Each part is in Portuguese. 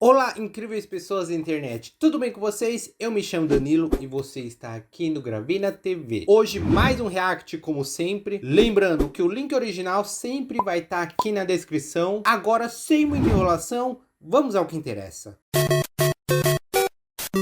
Olá, incríveis pessoas da internet, tudo bem com vocês? Eu me chamo Danilo e você está aqui no Gravina TV. Hoje mais um react como sempre, lembrando que o link original sempre vai estar aqui na descrição. Agora, sem muita enrolação, vamos ao que interessa.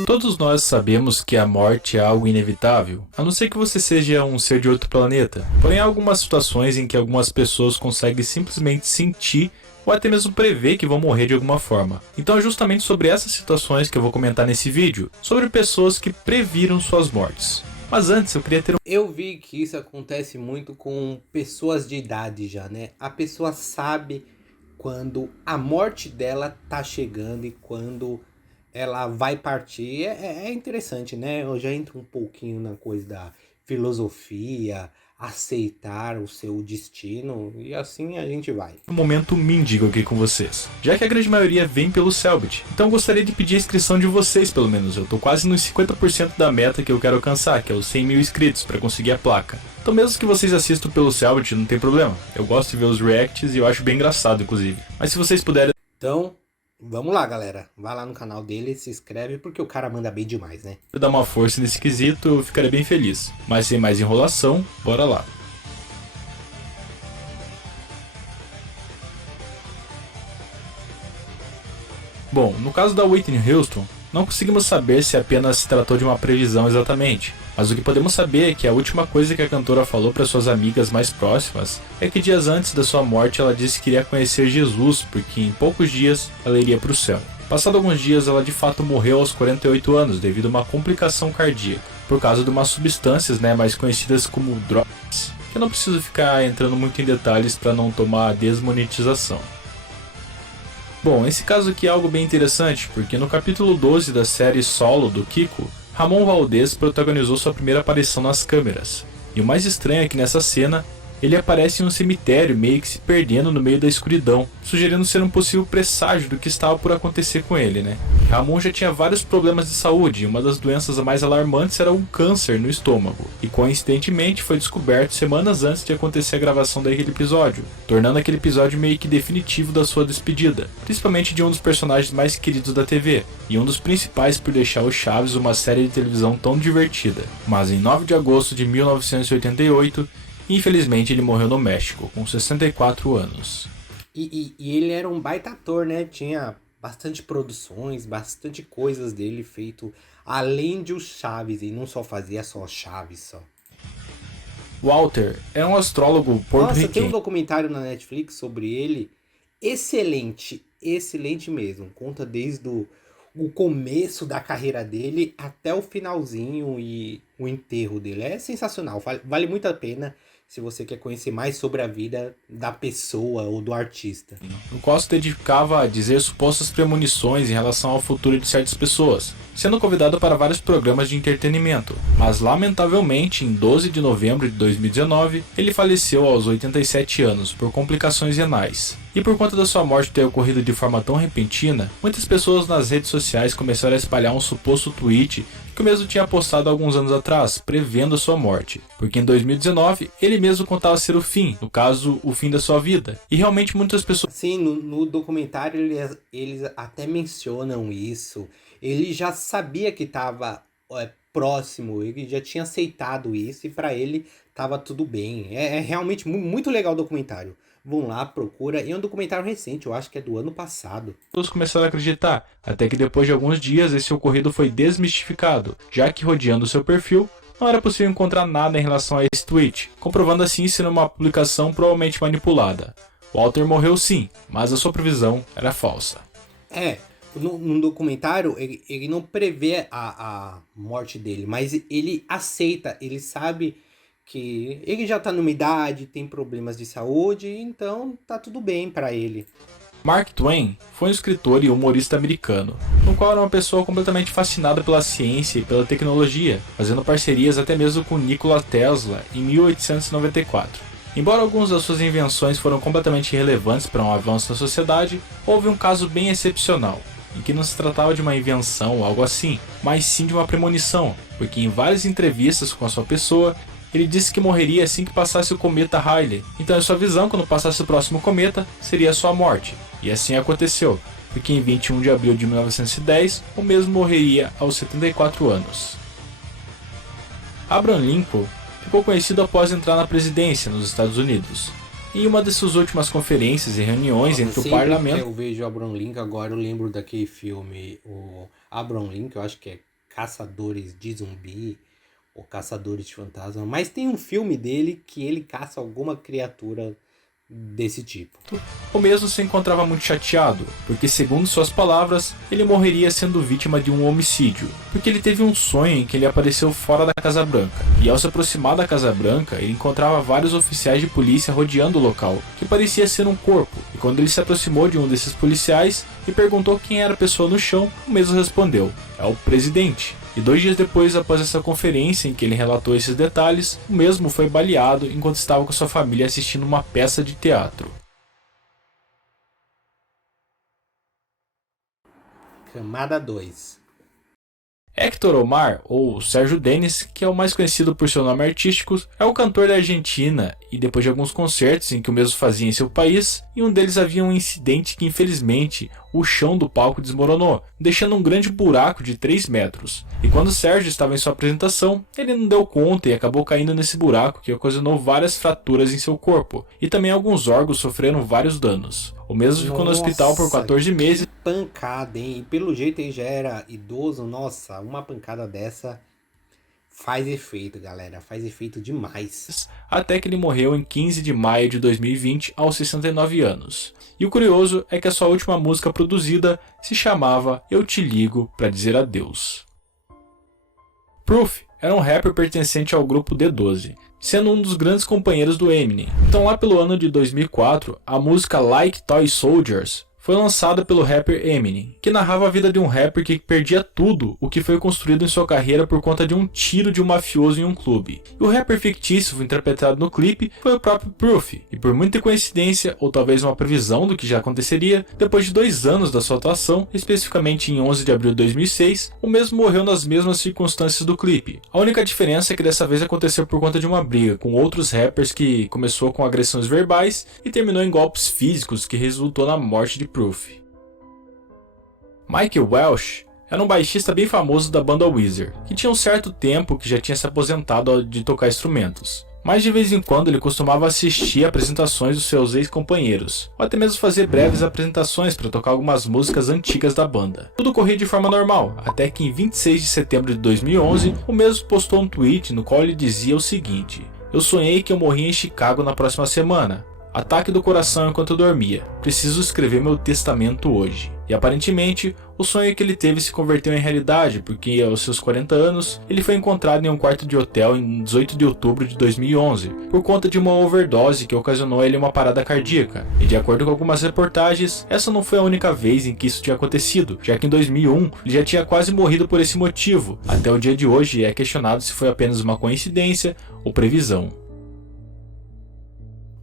Todos nós sabemos que a morte é algo inevitável, a não ser que você seja um ser de outro planeta. Porém, há algumas situações em que algumas pessoas conseguem simplesmente sentir ou até mesmo prever que vão morrer de alguma forma. Então é justamente sobre essas situações que eu vou comentar nesse vídeo, sobre pessoas que previram suas mortes. Mas antes eu queria ter Eu vi que isso acontece muito com pessoas de idade já, né? A pessoa sabe quando a morte dela tá chegando e quando ela vai partir. É interessante, né? Eu já entro um pouquinho na coisa da filosofia, aceitar o seu destino e assim a gente vai. um momento mendigo aqui com vocês, já que a grande maioria vem pelo Cellbit. Então eu gostaria de pedir a inscrição de vocês pelo menos, eu tô quase nos 50% da meta que eu quero alcançar, que é os 100 mil inscritos para conseguir a placa. Então mesmo que vocês assistam pelo Cellbit, não tem problema, eu gosto de ver os reacts e eu acho bem engraçado inclusive. Mas se vocês puderem... Então, vamos lá, galera. Vai lá no canal dele, se inscreve, porque o cara manda bem demais, né? dar uma força nesse quesito, eu ficaria bem feliz. Mas sem mais enrolação, bora lá. Bom, no caso da Whitney Houston, não conseguimos saber se apenas se tratou de uma previsão exatamente, mas o que podemos saber é que a última coisa que a cantora falou para suas amigas mais próximas é que dias antes da sua morte ela disse que iria conhecer Jesus, porque em poucos dias ela iria para o céu. Passado alguns dias, ela de fato morreu aos 48 anos devido a uma complicação cardíaca, por causa de umas substâncias mais conhecidas como drogas, que eu não preciso ficar entrando muito em detalhes para não tomar desmonetização. Bom, esse caso aqui é algo bem interessante, porque no capítulo 12 da série Solo do Kiko, Ramon Valdez protagonizou sua primeira aparição nas câmeras. E o mais estranho é que nessa cena, ele aparece em um cemitério meio que se perdendo no meio da escuridão, sugerindo ser um possível presságio do que estava por acontecer com ele, né? Ramon já tinha vários problemas de saúde e uma das doenças mais alarmantes era um câncer no estômago, e coincidentemente foi descoberto semanas antes de acontecer a gravação daquele episódio, tornando aquele episódio meio que definitivo da sua despedida, principalmente de um dos personagens mais queridos da TV, e um dos principais por deixar o Chaves uma série de televisão tão divertida. Mas em 9 de agosto de 1988, infelizmente ele morreu no México, com 64 anos. E ele era um baita ator, né? Tinha bastante produções, bastante coisas dele feito além de os Chaves. E não só fazia só Chaves, só. Walter é um astrólogo Nossa, tem um porto-riquenho. documentário na Netflix sobre ele. Excelente, excelente mesmo. Conta desde o começo da carreira dele até o finalzinho e o enterro dele. É sensacional, vale muito a pena se você quer conhecer mais sobre a vida da pessoa ou do artista. No qual se dedicava a dizer supostas premonições em relação ao futuro de certas pessoas, sendo convidado para vários programas de entretenimento. Mas lamentavelmente, em 12 de novembro de 2019, ele faleceu aos 87 anos por complicações renais. E por conta da sua morte ter ocorrido de forma tão repentina, muitas pessoas nas redes sociais começaram a espalhar um suposto tweet que o mesmo tinha postado alguns anos atrás, prevendo a sua morte. Porque em 2019, ele mesmo contava ser o fim, no caso, o fim da sua vida. E realmente muitas pessoas... Sim, no documentário eles até mencionam isso. Ele já sabia que estava próximo, ele já tinha aceitado isso e para ele estava tudo bem. É realmente muito legal o documentário. Vão lá, procura. E é um documentário recente, eu acho que é do ano passado. Todos começaram a acreditar, até que depois de alguns dias esse ocorrido foi desmistificado, já que rodeando seu perfil, não era possível encontrar nada em relação a esse tweet, comprovando assim ser uma publicação provavelmente manipulada. Walter morreu sim, mas a sua previsão era falsa. No documentário ele não prevê a morte dele, mas ele aceita, ele sabe que ele já tá numa idade, tem problemas de saúde, então tá tudo bem pra ele. Mark Twain foi um escritor e humorista americano, no qual era uma pessoa completamente fascinada pela ciência e pela tecnologia, fazendo parcerias até mesmo com Nikola Tesla em 1894. Embora algumas das suas invenções foram completamente irrelevantes para um avanço na sociedade, houve um caso bem excepcional, em que não se tratava de uma invenção ou algo assim, mas sim de uma premonição, porque em várias entrevistas com a sua pessoa, ele disse que morreria assim que passasse o cometa Halley. Então a sua visão, quando passasse o próximo cometa, seria a sua morte. E assim aconteceu, porque em 21 de abril de 1910 o mesmo morreria aos 74 anos. Abraham Lincoln ficou conhecido após entrar na presidência nos Estados Unidos. Em uma de suas últimas conferências e reuniões entre o parlamento... Eu vejo Abraham Lincoln, agora eu lembro daquele filme, o Abraham Lincoln, eu acho que é Caçadores de Zumbi, ou Caçadores de Fantasma, mas tem um filme dele que ele caça alguma criatura desse tipo. O mesmo se encontrava muito chateado, porque segundo suas palavras, ele morreria sendo vítima de um homicídio, porque ele teve um sonho em que ele apareceu fora da Casa Branca, e ao se aproximar da Casa Branca, ele encontrava vários oficiais de polícia rodeando o local, que parecia ser um corpo, e quando ele se aproximou de um desses policiais e perguntou quem era a pessoa no chão, o mesmo respondeu: é o presidente. E 2 dias depois, após essa conferência em que ele relatou esses detalhes, o mesmo foi baleado enquanto estava com sua família assistindo uma peça de teatro. Camada 2. Hector Omar, ou Sérgio Denis, que é o mais conhecido por seu nome artístico, é um cantor da Argentina e depois de alguns concertos em que o mesmo fazia em seu país, em um deles havia um incidente que infelizmente o chão do palco desmoronou, deixando um grande buraco de 3 metros. E quando Sérgio estava em sua apresentação, ele não deu conta e acabou caindo nesse buraco que ocasionou várias fraturas em seu corpo, e também alguns órgãos sofreram vários danos. O mesmo ficou no hospital por 14 meses. Pancada, hein? E pelo jeito ele já era idoso, nossa, uma pancada dessa faz efeito, galera, faz efeito demais. Até que ele morreu em 15 de maio de 2020, aos 69 anos. E o curioso é que a sua última música produzida se chamava Eu Te Ligo Pra Dizer Adeus. Proof era um rapper pertencente ao grupo D12, sendo um dos grandes companheiros do Eminem. Então lá pelo ano de 2004, a música Like Toy Soldiers foi lançada pelo rapper Eminem, que narrava a vida de um rapper que perdia tudo o que foi construído em sua carreira por conta de um tiro de um mafioso em um clube. E o rapper fictício interpretado no clipe foi o próprio Proof, e por muita coincidência, ou talvez uma previsão do que já aconteceria, depois de 2 anos da sua atuação, especificamente em 11 de abril de 2006, o mesmo morreu nas mesmas circunstâncias do clipe. A única diferença é que dessa vez aconteceu por conta de uma briga com outros rappers que começou com agressões verbais e terminou em golpes físicos que resultou na morte de Proof. Michael Welsh era um baixista bem famoso da banda Weezer, que tinha um certo tempo que já tinha se aposentado de tocar instrumentos. Mas de vez em quando ele costumava assistir a apresentações dos seus ex-companheiros, ou até mesmo fazer breves apresentações para tocar algumas músicas antigas da banda. Tudo corria de forma normal, até que em 26 de setembro de 2011, o mesmo postou um tweet no qual ele dizia o seguinte: eu sonhei que eu morria em Chicago na próxima semana. Ataque do coração enquanto dormia. Preciso escrever meu testamento hoje. E aparentemente, o sonho que ele teve se converteu em realidade, porque aos seus 40 anos, ele foi encontrado em um quarto de hotel em 18 de outubro de 2011, por conta de uma overdose que ocasionou a ele uma parada cardíaca. E de acordo com algumas reportagens, essa não foi a única vez em que isso tinha acontecido, já que em 2001 ele já tinha quase morrido por esse motivo. Até o dia de hoje é questionado se foi apenas uma coincidência ou previsão.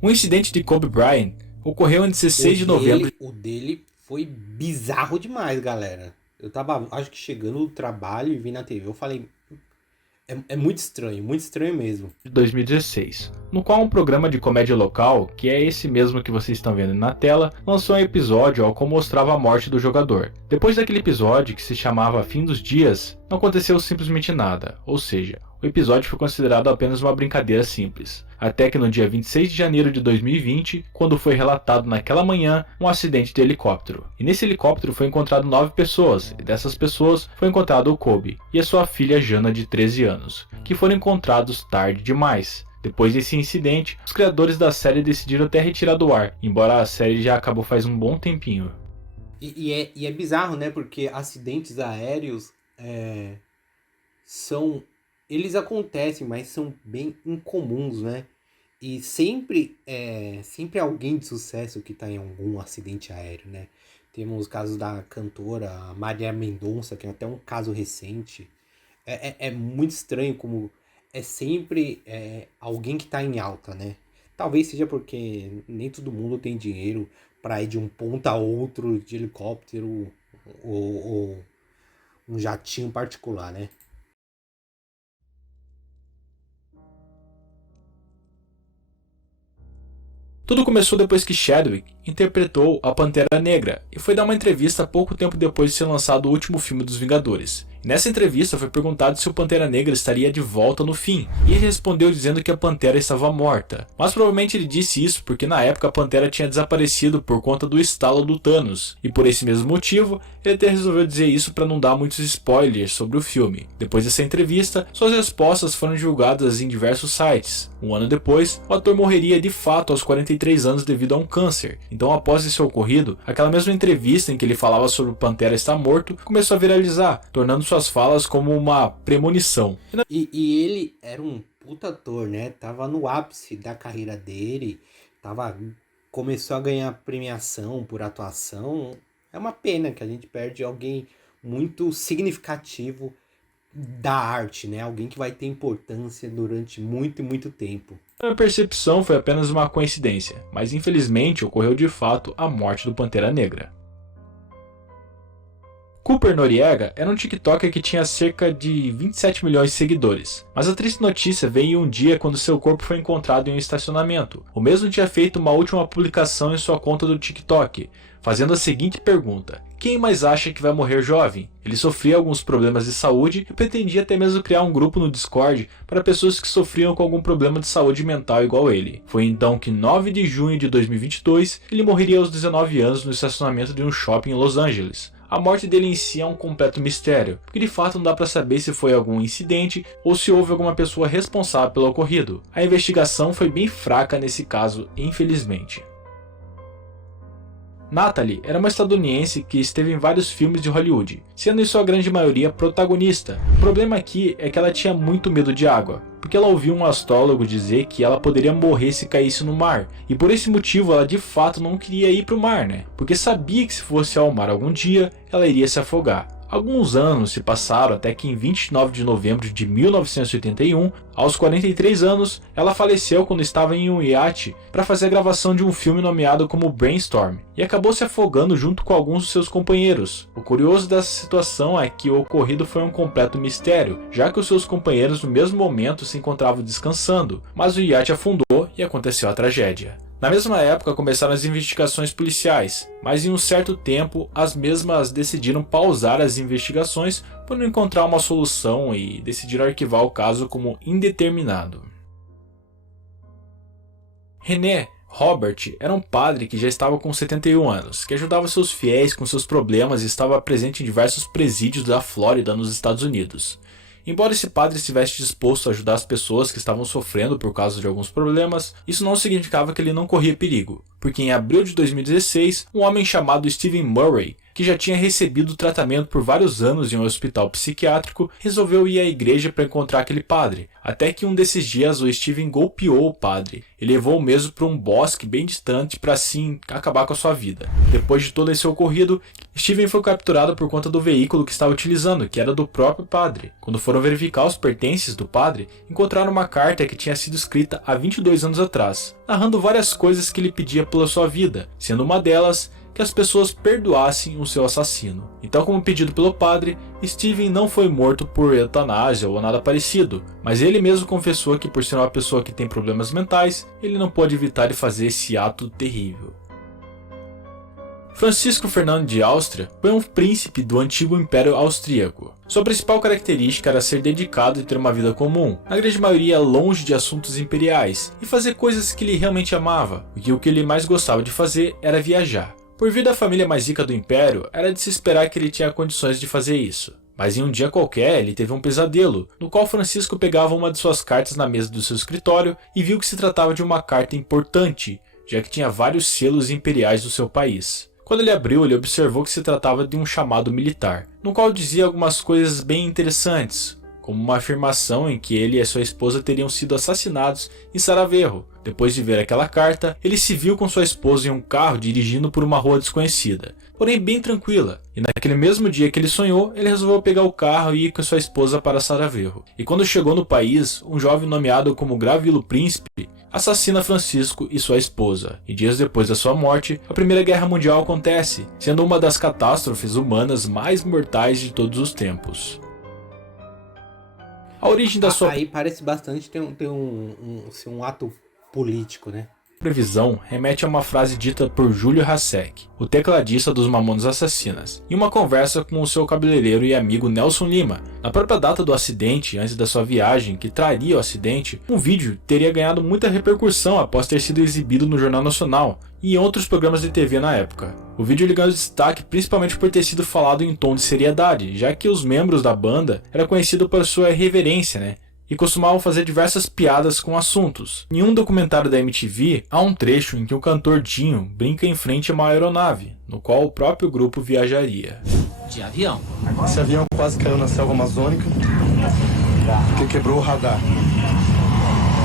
O incidente de Kobe Bryant ocorreu em 16 de novembro. O dele foi bizarro demais, galera. Eu tava, acho que chegando no trabalho e vi na TV, eu falei, é muito estranho mesmo. De 2016, no qual um programa de comédia local, que é esse mesmo que vocês estão vendo na tela, lançou um episódio ao qual mostrava a morte do jogador. Depois daquele episódio, que se chamava Fim dos Dias, não aconteceu simplesmente nada, ou seja, o episódio foi considerado apenas uma brincadeira simples. Até que no dia 26 de janeiro de 2020, quando foi relatado naquela manhã um acidente de helicóptero. E nesse helicóptero foi encontrado 9 pessoas, e dessas pessoas foi encontrado o Kobe e a sua filha Jana de 13 anos, que foram encontrados tarde demais. Depois desse incidente, os criadores da série decidiram até retirar do ar, embora a série já acabou faz um bom tempinho. E é bizarro, né? Porque acidentes aéreos eles acontecem, mas são bem incomuns, né? E sempre alguém de sucesso que está em algum acidente aéreo, né? Temos casos da cantora Maria Mendonça, que é até um caso recente. É muito estranho como é sempre alguém que está em alta, né? Talvez seja porque nem todo mundo tem dinheiro para ir de um ponto a outro de helicóptero ou um jatinho particular, né? Tudo começou depois que Chadwick, interpretou a Pantera Negra e foi dar uma entrevista pouco tempo depois de ser lançado o último filme dos Vingadores. Nessa entrevista foi perguntado se o Pantera Negra estaria de volta no fim, e ele respondeu dizendo que a Pantera estava morta. Mas provavelmente ele disse isso porque na época a Pantera tinha desaparecido por conta do estalo do Thanos, e por esse mesmo motivo ele até resolveu dizer isso para não dar muitos spoilers sobre o filme. Depois dessa entrevista, suas respostas foram divulgadas em diversos sites. Um ano depois, o ator morreria de fato aos 43 anos devido a um câncer. Então, após esse ocorrido, aquela mesma entrevista em que ele falava sobre o Pantera estar morto começou a viralizar, tornando suas falas como uma premonição. E ele era um puta ator, né? Tava no ápice da carreira dele, começou a ganhar premiação por atuação. É uma pena que a gente perde alguém muito significativo da arte, né? Alguém que vai ter importância durante muito e muito tempo. A percepção foi apenas uma coincidência, mas infelizmente ocorreu de fato a morte do Pantera Negra. Cooper Noriega era um TikToker que tinha cerca de 27 milhões de seguidores, mas a triste notícia veio em um dia quando seu corpo foi encontrado em um estacionamento. O mesmo tinha feito uma última publicação em sua conta do TikTok, fazendo a seguinte pergunta: quem mais acha que vai morrer jovem? Ele sofria alguns problemas de saúde e pretendia até mesmo criar um grupo no Discord para pessoas que sofriam com algum problema de saúde mental igual ele. Foi então que, 9 de junho de 2022, ele morreria aos 19 anos no estacionamento de um shopping em Los Angeles. A morte dele em si é um completo mistério, porque de fato não dá para saber se foi algum incidente ou se houve alguma pessoa responsável pelo ocorrido. A investigação foi bem fraca nesse caso, infelizmente. Natalie era uma estadunidense que esteve em vários filmes de Hollywood, sendo em sua grande maioria protagonista. O problema aqui é que ela tinha muito medo de água, porque ela ouviu um astrólogo dizer que ela poderia morrer se caísse no mar, e por esse motivo ela de fato não queria ir para o mar, porque sabia que se fosse ao mar algum dia, ela iria se afogar. Alguns anos se passaram até que em 29 de novembro de 1981, aos 43 anos, ela faleceu quando estava em um iate para fazer a gravação de um filme nomeado como Brainstorm, e acabou se afogando junto com alguns dos seus companheiros. O curioso dessa situação é que o ocorrido foi um completo mistério, já que os seus companheiros no mesmo momento se encontravam descansando, mas o iate afundou e aconteceu a tragédia. Na mesma época começaram as investigações policiais, mas em um certo tempo as mesmas decidiram pausar as investigações por não encontrar uma solução e decidiram arquivar o caso como indeterminado. René Robert era um padre que já estava com 71 anos, que ajudava seus fiéis com seus problemas e estava presente em diversos presídios da Flórida nos Estados Unidos. Embora esse padre estivesse disposto a ajudar as pessoas que estavam sofrendo por causa de alguns problemas, isso não significava que ele não corria perigo, porque em abril de 2016, um homem chamado Stephen Murray, que já tinha recebido tratamento por vários anos em um hospital psiquiátrico, resolveu ir à igreja para encontrar aquele padre, até que um desses dias o Stephen golpeou o padre e levou o mesmo para um bosque bem distante para assim acabar com a sua vida. Depois de todo esse ocorrido, Stephen foi capturado por conta do veículo que estava utilizando, que era do próprio padre. Quando foram verificar os pertences do padre, encontraram uma carta que tinha sido escrita há 22 anos atrás, narrando várias coisas que ele pedia pela sua vida, sendo uma delas que as pessoas perdoassem o seu assassino. Então, como pedido pelo padre, Stephen não foi morto por eutanásia ou nada parecido, mas ele mesmo confessou que, por ser uma pessoa que tem problemas mentais, ele não pode evitar de fazer esse ato terrível. Francisco Fernando de Áustria foi um príncipe do antigo Império Austríaco. Sua principal característica era ser dedicado e ter uma vida comum, na grande maioria longe de assuntos imperiais, e fazer coisas que ele realmente amava, porque o que ele mais gostava de fazer era viajar. Por vir da família mais rica do Império, era de se esperar que ele tinha condições de fazer isso. Mas em um dia qualquer, ele teve um pesadelo, no qual Francisco pegava uma de suas cartas na mesa do seu escritório e viu que se tratava de uma carta importante, já que tinha vários selos imperiais do seu país. Quando ele abriu, ele observou que se tratava de um chamado militar, no qual dizia algumas coisas bem interessantes, como uma afirmação em que ele e sua esposa teriam sido assassinados em Sarajevo. Depois de ver aquela carta, ele se viu com sua esposa em um carro dirigindo por uma rua desconhecida, porém bem tranquila, e naquele mesmo dia que ele sonhou, ele resolveu pegar o carro e ir com sua esposa para Sarajevo. E quando chegou no país, um jovem nomeado como Gavrilo Príncipe assassina Francisco e sua esposa, e dias depois da sua morte, a Primeira Guerra Mundial acontece, sendo uma das catástrofes humanas mais mortais de todos os tempos. A origem da sua... Aí parece bastante ter um ato político, né? previsão remete a uma frase dita por Júlio Hasek, o tecladista dos Mamonas Assassinas, em uma conversa com o seu cabeleireiro e amigo Nelson Lima. Na própria data do acidente, antes da sua viagem que traria o acidente, um vídeo teria ganhado muita repercussão após ter sido exibido no Jornal Nacional e em outros programas de TV na época. O vídeo ganhou destaque principalmente por ter sido falado em tom de seriedade, já que os membros da banda eram conhecidos por sua irreverência, e costumavam fazer diversas piadas com assuntos. Em um documentário da MTV, há um trecho em que o cantor Dinho brinca em frente a uma aeronave, no qual o próprio grupo viajaria. De avião. Esse avião quase caiu na selva amazônica, porque quebrou o radar.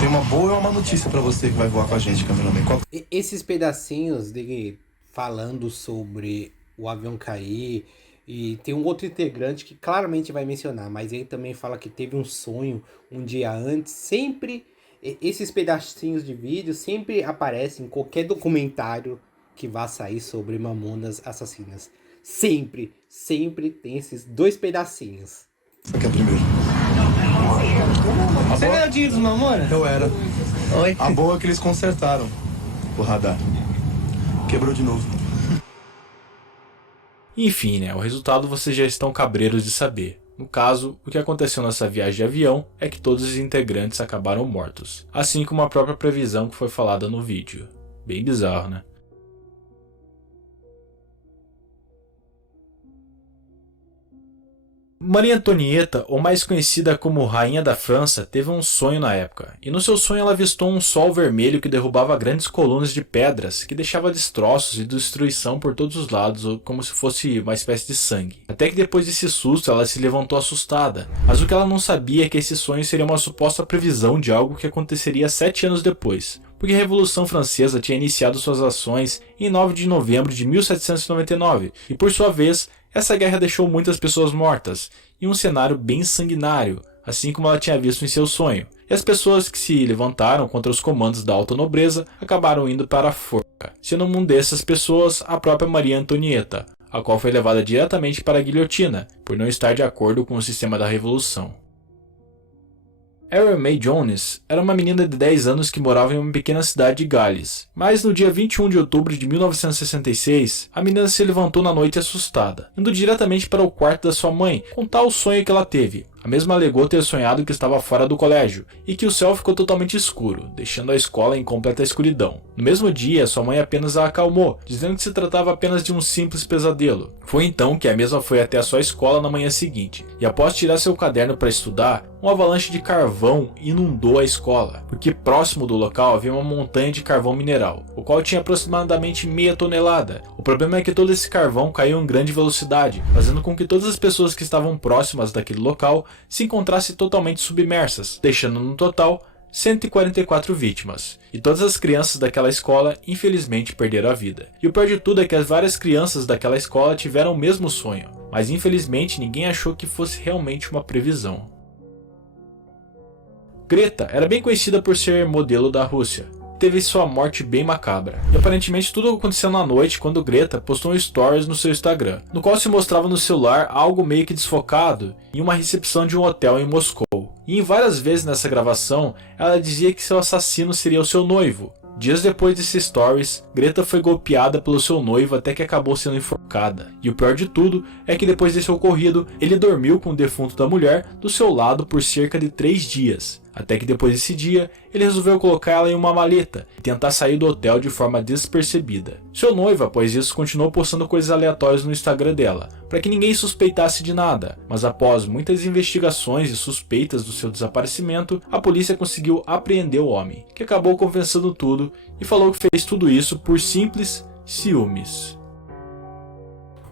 Tem uma boa e uma notícia pra você que vai voar com a gente, cameraman. Esses pedacinhos dele falando sobre o avião cair, e tem um outro integrante que claramente vai mencionar, mas ele também fala que teve um sonho um dia antes. Sempre, esses pedacinhos de vídeo sempre aparecem em qualquer documentário que vá sair sobre Mamonas Assassinas. Sempre tem esses dois pedacinhos. Isso aqui é primeiro. Você era o dinheiro dos Mamonas? Eu era. Oi? A boa é que eles consertaram o radar. Quebrou de novo. Enfim, o resultado vocês já estão cabreiros de saber. No caso, o que aconteceu nessa viagem de avião é que todos os integrantes acabaram mortos, assim como a própria previsão que foi falada no vídeo. Bem bizarro, né? Maria Antonieta, ou mais conhecida como Rainha da França, teve um sonho na época, e no seu sonho ela avistou um sol vermelho que derrubava grandes colunas de pedras, que deixava destroços e destruição por todos os lados, como se fosse uma espécie de sangue. Até que depois desse susto ela se levantou assustada, mas o que ela não sabia é que esse sonho seria uma suposta previsão de algo que aconteceria 7 anos depois, porque a Revolução Francesa tinha iniciado suas ações em 9 de novembro de 1799, e por sua vez, essa guerra deixou muitas pessoas mortas, e um cenário bem sanguinário, assim como ela tinha visto em seu sonho. E as pessoas que se levantaram contra os comandos da alta nobreza acabaram indo para a forca, sendo uma dessas pessoas a própria Maria Antonieta, a qual foi levada diretamente para a guilhotina, por não estar de acordo com o sistema da Revolução. Erin May Jones era uma menina de 10 anos que morava em uma pequena cidade de Gales. Mas no dia 21 de outubro de 1966, a menina se levantou na noite assustada, indo diretamente para o quarto da sua mãe, contar o sonho que ela teve. A mesma alegou ter sonhado que estava fora do colégio, e que o céu ficou totalmente escuro, deixando a escola em completa escuridão. No mesmo dia, sua mãe apenas a acalmou, dizendo que se tratava apenas de um simples pesadelo. Foi então que a mesma foi até a sua escola na manhã seguinte, e após tirar seu caderno para estudar, uma avalanche de carvão inundou a escola, porque próximo do local havia uma montanha de carvão mineral, o qual tinha aproximadamente meia tonelada. O problema é que todo esse carvão caiu em grande velocidade, fazendo com que todas as pessoas que estavam próximas daquele local se encontrassem totalmente submersas, deixando no total 144 vítimas, e todas as crianças daquela escola infelizmente perderam a vida. E o pior de tudo é que as várias crianças daquela escola tiveram o mesmo sonho, mas infelizmente ninguém achou que fosse realmente uma previsão. Greta era bem conhecida por ser modelo da Rússia. Teve sua morte bem macabra. E aparentemente tudo aconteceu na noite quando Greta postou um stories no seu Instagram, no qual se mostrava no celular algo meio que desfocado em uma recepção de um hotel em Moscou. E em várias vezes nessa gravação, ela dizia que seu assassino seria o seu noivo. Dias depois desses stories, Greta foi golpeada pelo seu noivo até que acabou sendo enforcada. E o pior de tudo é que depois desse ocorrido, ele dormiu com o defunto da mulher do seu lado por cerca de 3 dias. Até que depois desse dia, ele resolveu colocar ela em uma maleta e tentar sair do hotel de forma despercebida. Seu noivo, após isso, continuou postando coisas aleatórias no Instagram dela, para que ninguém suspeitasse de nada. Mas após muitas investigações e suspeitas do seu desaparecimento, a polícia conseguiu apreender o homem, que acabou confessando tudo e falou que fez tudo isso por simples ciúmes.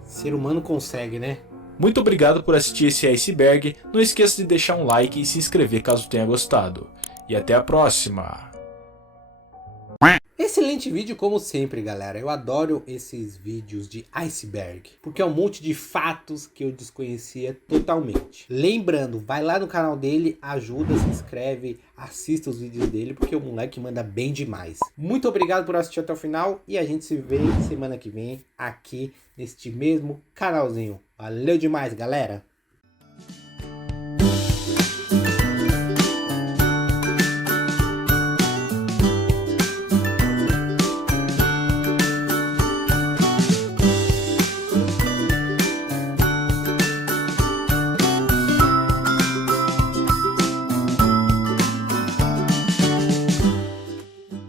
Ser humano consegue, né? Muito obrigado por assistir esse iceberg, não esqueça de deixar um like e se inscrever caso tenha gostado. E até a próxima! Excelente vídeo como sempre, galera. Eu adoro esses vídeos de iceberg, porque é um monte de fatos que eu desconhecia totalmente. Lembrando, vai lá no canal dele, ajuda, se inscreve, assista os vídeos dele, porque o moleque manda bem demais. Muito obrigado por assistir até o final e a gente se vê semana que vem aqui neste mesmo canalzinho. Valeu demais, galera!